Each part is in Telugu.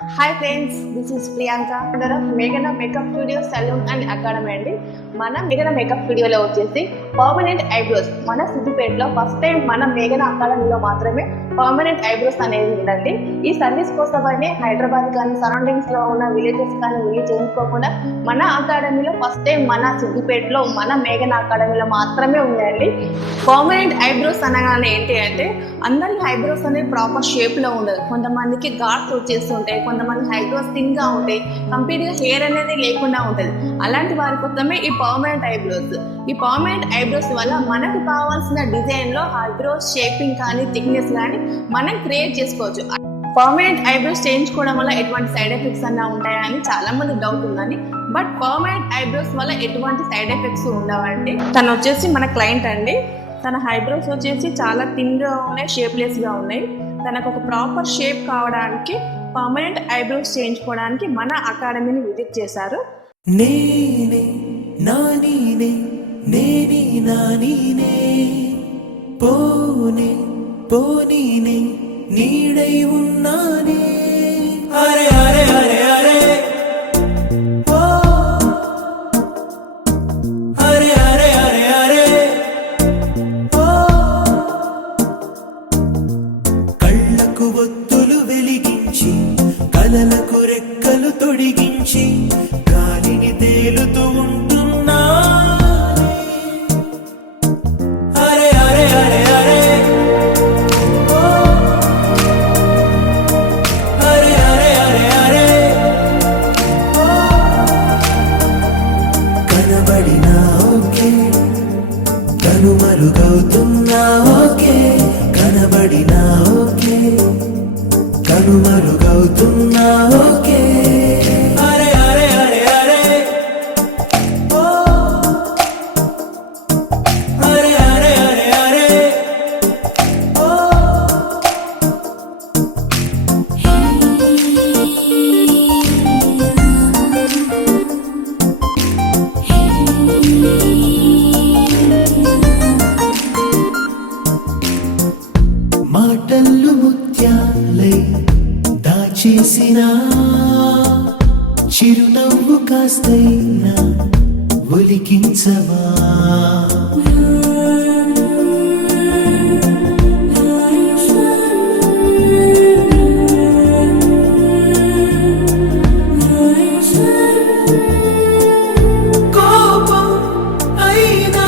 Hi friends, this is Priyanka founder of మేఘన makeup studio saloon and academy అండి. మన మేఘన మేకప్ స్టూడియోలో వచ్చేసి పర్మనెంట్ ఐబ్రోస్ మన సిద్దిపేటలో ఫస్ట్ టైం మన మేఘన అకాడమీలో మాత్రమే పర్మనెంట్ ఐబ్రోస్ అనేది ఉందండి. ఈ సర్వీస్ కోసమని హైదరాబాద్ కానీ సరౌండింగ్స్ లో ఉన్న విలేజెస్ కానీ వెళ్ళి చేయించుకోకుండా మన అకాడమీలో ఫస్ట్ టైం మన సిద్దిపేటలో మన మేఘన అకాడమీలో మాత్రమే ఉందండి. పర్మనెంట్ ఐబ్రోస్ అనగానే ఏంటి అంటే అందరి ఐబ్రోస్ అనేది ప్రాపర్ షేప్ లో ఉండదు. కొంతమందికి ఘాట్స్ వచ్చేస్తుంటాయి, కొంతమంది ఐబ్రోస్ థిన్ గా ఉంటాయి, కంప్లీట్ గా హెయిర్ అనేది లేకుండా ఉంటుంది. అలాంటి వారి కోసమే ఈ పర్మనెంట్ ఐబ్రోస్. ఈ పర్మనెంట్ ఐబ్రోస్ వల్ల మనకు కావాల్సిన డిజైన్ లో ఐబ్రోస్ షేపింగ్ కానీ థిక్నెస్ కానీ మనం క్రియేట్ చేసుకోవచ్చు. పర్మనెంట్ ఐబ్రోస్ చేయించుకోవడం వల్ల ఎటువంటి సైడ్ ఎఫెక్ట్స్ అన్నా ఉంటాయా అని చాలా మంది డౌట్ ఉందని. బట్ పర్మనెంట్ ఐబ్రోస్ వల్ల ఎటువంటి సైడ్ ఎఫెక్ట్స్ ఉండవండి. తను వచ్చేసి మన క్లయింట్ అండి. తన ఐబ్రోస్ వచ్చేసి చాలా థిన్ గా ఉన్నాయి, షేప్లెస్ గా ఉన్నాయి. తనకు ఒక ప్రాపర్ షేప్ కావడానికి పర్మనెంట్ ఐబ్రోస్ చేయించుకోవడానికి మన అకాడమీని విజిట్ చేశారు. నేనే నానీనే నేని నానీనే పోనే పోనీనే నీడై ఉన్నానే అరే అరే అరే అరే ఓ అరే అరే అరే అరే ఓ కళ్ళకు ఒత్తులు వెలిగించి కలలకు రెక్కలు తొడిగించి గాలిని తేలుతూ ఉంటున్నా అరే అరే అరే అరే ఓ అరే అరే అరే అరే ఓ కనబడినా ఓకే కనుమరుగవుతున్నా ఓకే కనబడినా ఓకే కనుమరుగవుతున్నా ఓకే అరే అరే అరే అరే ఓ అరే అరే అరే అరే ఓ మాటల్లు ముత్యాలై దాచేసిన చిరునవ్వు కాస్తైనా ఒలికించవా కోపం అయినా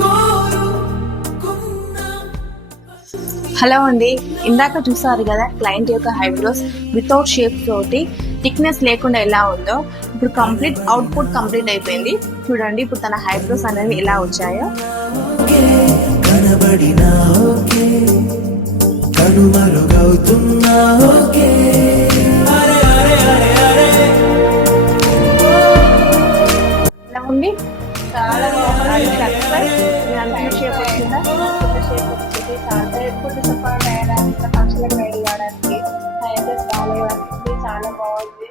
కోరుకున్నా హలో అండి, ఇందాక చూసారు కదా క్లయింట్ యొక్క ఐబ్రోస్ వితౌట్ షేప్ తోటి థిక్నెస్ లేకుండా ఎలా ఉందో. ఇప్పుడు కంప్లీట్ అవుట్పుట్ కంప్లీట్ అయిపోయింది. చూడండి ఇప్పుడు తన ఐబ్రోస్ అనేవి ఎలా వచ్చాయో. కనబడినా ఓకే కనుమరుగవుతున్నా ఓకే అరే అరే అరే అరే ఎలా ఉంది? చాలా బాగుంది. షేప్ వచ్చిందా? షేప్ వచ్చింది. చాలా ఎప్పుడు సపోర్ట్ అయ్యడానికి ఫంక్షన్లకు రెడీ కావడానికి ఐబ్రోస్ బాగాలేవడానికి చాలా బాగుంది.